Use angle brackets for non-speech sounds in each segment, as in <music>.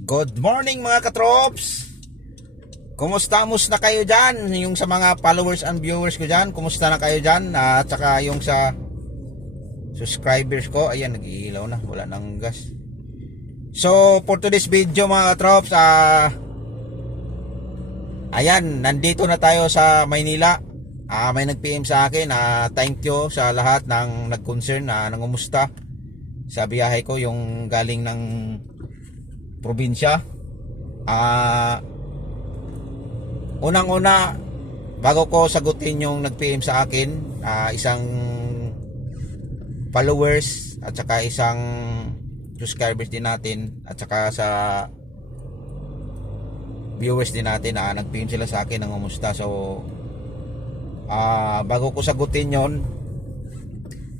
Good morning mga katrops! Kumusta mus na kayo dyan? Yung sa mga followers and viewers ko dyan, kumusta na kayo dyan? At saka yung sa subscribers ko, ayan, nag-iilaw na, wala nang gas. So, for today's video mga katrops, ah, ayan, nandito na tayo sa Maynila. Ah, may nag-PM sa akin, ah, thank you sa lahat ng nag-concern na nangumusta sa biyahe ko, yung galing ng probinsya. Ah, unang-una, bago ko sagutin yung nag-PM sa akin, ah, isang followers at saka isang subscribers din natin at saka sa viewers din natin na nag-PM sila sa akin ng umusta. So, ah, bago ko sagutin yon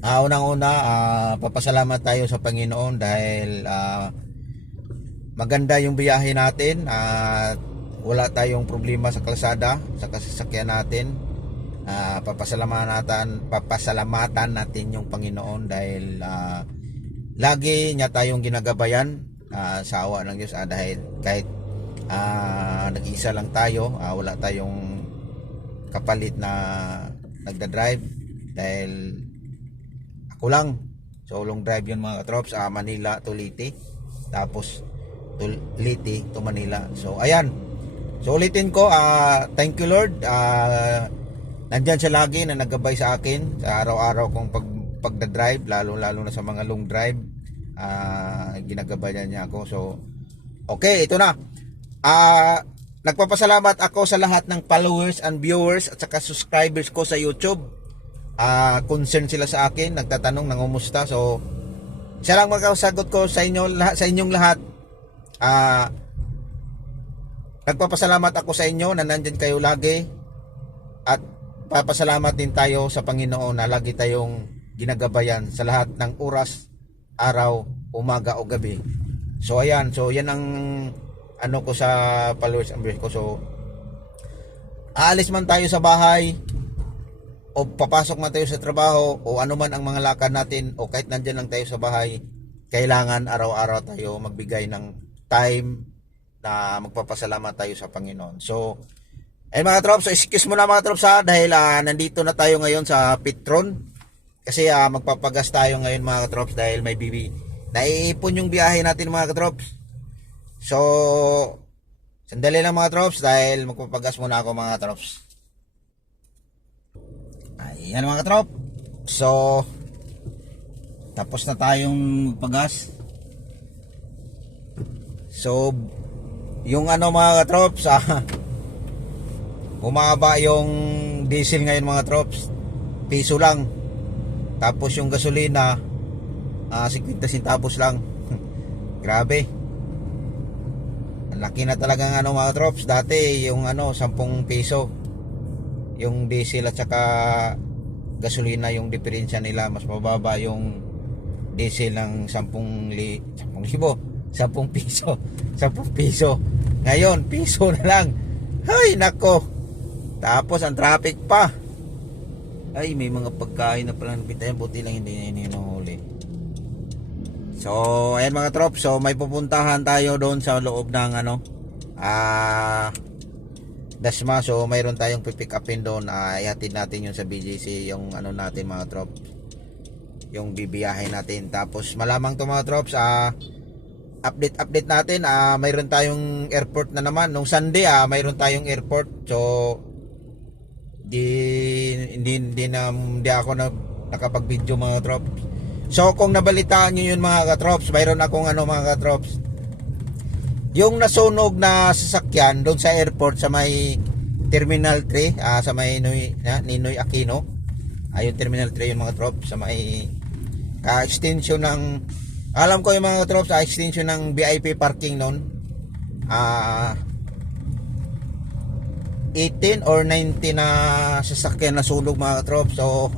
ah, unang-una, ah, papasalamat tayo sa Panginoon dahil ah, maganda yung biyahe natin at wala tayong problema sa kalsada sa kasasakyan natin. Ah, papasalamatan papasalamatan natin yung Panginoon dahil ah, lagi niya tayong ginagabayan ah, sa awa ng Diyos. Ah, dahil kahit ah, nag-isa lang tayo ah, wala tayong kapalit na nagda-drive dahil ako lang so long drive yun mga katrops. Ah, Manila to Liti tapos to Liti to Manila. So ayan. So ulitin ko ah, thank you Lord. Ah, nandyan siya lagi na naggabay sa akin. Sa araw-araw kong pag pagda-drive lalo lalo na sa mga long drive. Ah ginagabayan niya ako. So okay ito na. Ah nagpapasalamat ako sa lahat ng followers and viewers at saka subscribers ko sa YouTube. Ah concern sila sa akin nagtatanong nangumusta so siya lang magkasagot ko sa inyo sa inyong lahat ah nagpapasalamat ako sa inyo na nandyan kayo lagi at papasalamat din tayo sa Panginoon na lagi tayong ginagabayan sa lahat ng oras, araw, umaga o gabi. So ayan, so yan ang ano ko sa followers and ko. So aalis man tayo sa bahay o papasok man tayo sa trabaho o ano man ang mga lakad natin o kahit nandyan lang tayo sa bahay, kailangan araw-araw tayo magbigay ng time na magpapasalamat tayo sa Panginoon. So, ay mga trops, so excuse mo na mga trops ha, dahil ah, nandito na tayo ngayon sa Petron. Kasi ah, magpapagas tayo ngayon mga trops dahil may bibi. Naiipon yung biyahe natin mga trops. So, sandali lang mga trops dahil magpapagas muna ako mga trops. Ayan mga trop. So, tapos na tayong pagas. So, yung ano mga katrops, ah, bumaba yung diesel ngayon mga trops. Piso lang. Tapos yung gasolina, ah, 50 centavos lang. <laughs> Grabe. Ang laki na talaga ng ano mga trops. Dati yung ano, 10 piso. Yung diesel at saka gasolina yung diferensya nila. Mas mababa yung diesel ng 10 li 10 libo 10 piso. <laughs> 10 piso. Ngayon piso na lang. Ay nako. Tapos ang traffic pa. Ay may mga pagkain na pala nabitayan buti lang hindi na hinuhuli so ayan mga trop so may pupuntahan tayo doon sa loob ng ano ah Dasma. So mayroon tayong pipick upin doon. Uh, ihatid natin yung sa BGC yung ano natin mga trop yung bibiyahe natin. Tapos malamang to mga trops ah update update natin. Ah mayroon tayong airport na naman. Nung Sunday ah mayroon tayong airport. So di hindi hindi na hindi ako na nakapag-video mga trops so kung nabalitaan niyo yun mga katrops mayroon akong ano mga katrops yung nasunog na sasakyan doon sa airport sa may Terminal 3 ah, sa may Noy, na, Ninoy Aquino. Ayun Terminal 3 yung mga trops sa may ka-extension ng alam ko yung mga trops ah, extension ng VIP parking noon. Ah 18 or 19 na sasakyan na sunog mga trops so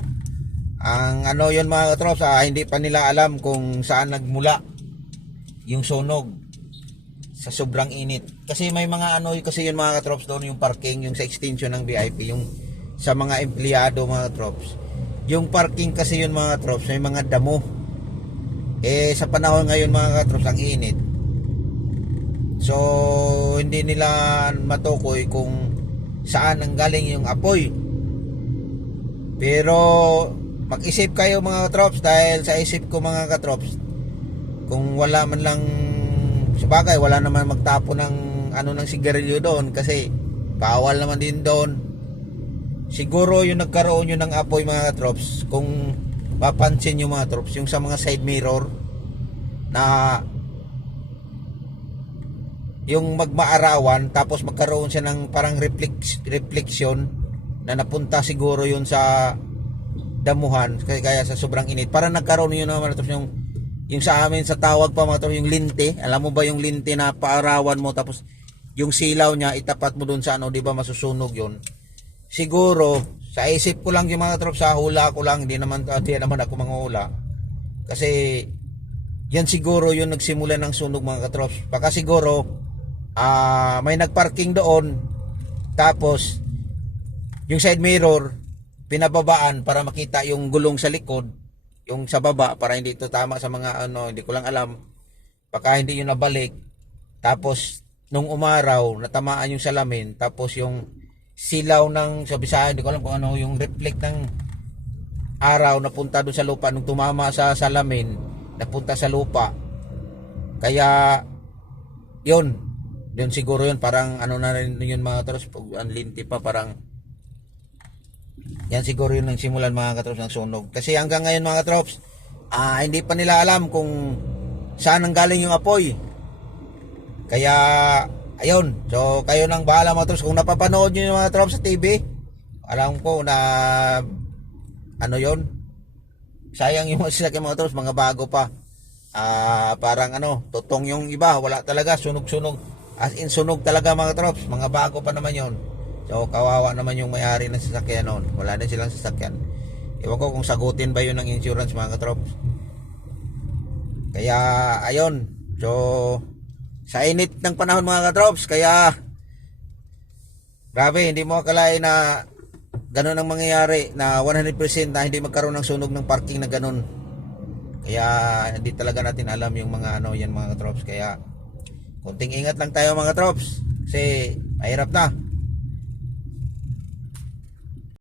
ang ano yun mga trops ah, hindi pa nila alam kung saan nagmula yung sunog sa sobrang init. Kasi may mga ano kasi yun mga trops doon yung parking yung sa extension ng VIP yung sa mga empleyado mga trops yung parking kasi yun mga trops may mga damo eh sa panahon ngayon mga trops ang init So, hindi nila matukoy kung saan ang galing yung apoy. Pero, mag-isip kayo mga katrops dahil sa isip ko mga katrops, kung wala man lang, sabagay, wala naman magtapo ng ano ng sigarilyo doon kasi bawal naman din doon. Siguro yung nagkaroon yun ng apoy mga katrops, kung papansin nyo mga trops, yung sa mga side mirror na yung magmaarawan tapos magkaroon siya ng parang reflex, reflection na napunta siguro yun sa damuhan kaya, kaya sa sobrang init. Para nagkaroon yun naman tapos yung yung sa amin sa tawag pa mga tol, yung linte. Alam mo ba yung linte na paarawan mo tapos yung silaw niya itapat mo dun sa ano di ba masusunog yun? Siguro sa isip ko lang yung mga trop sa hula ko lang hindi naman hindi naman ako mangula kasi yan siguro yung nagsimula ng sunog mga katrops. Baka siguro ah may nagparking doon tapos yung side mirror pinababaan para makita yung gulong sa likod yung sa baba para hindi ito tama sa mga ano hindi ko lang alam. Baka hindi yun nabalik. Tapos nung umaraw natamaan yung salamin tapos yung silaw ng sa Bisaya hindi ko alam kung ano yung reflect ng araw napunta doon sa lupa. Nung tumama sa salamin napunta sa lupa. Kaya yun. Yun siguro yun. Parang ano na rin yun mga katros pag linti pa parang yan siguro yun ang simulan mga katrops ng sunog. Kasi hanggang ngayon mga katrops ah, hindi pa nila alam kung saan ang galing yung apoy. Kaya ayun so kayo nang bahala mga trops kung napapanood nyo yung mga trops sa TV alam ko na ano yon sayang yung <laughs> mga sasakyan mga trops mga bago pa. Ah parang ano tutong yung iba. Wala talaga sunog sunog as in sunog talaga mga trops mga bago pa naman yon so kawawa naman yung may-ari ng sasakyan noon. Wala din silang sasakyan. Ewan ko kung sagutin ba yun ng insurance mga trops kaya ayun. So sa init ng panahon mga katrops kaya grabe hindi mo akalain na ganun ang mangyayari na 100% na hindi magkaroon ng sunog ng parking na ganun. Kaya hindi talaga natin alam yung mga ano yan mga katrops kaya kunting ingat lang tayo mga katrops kasi mahirap na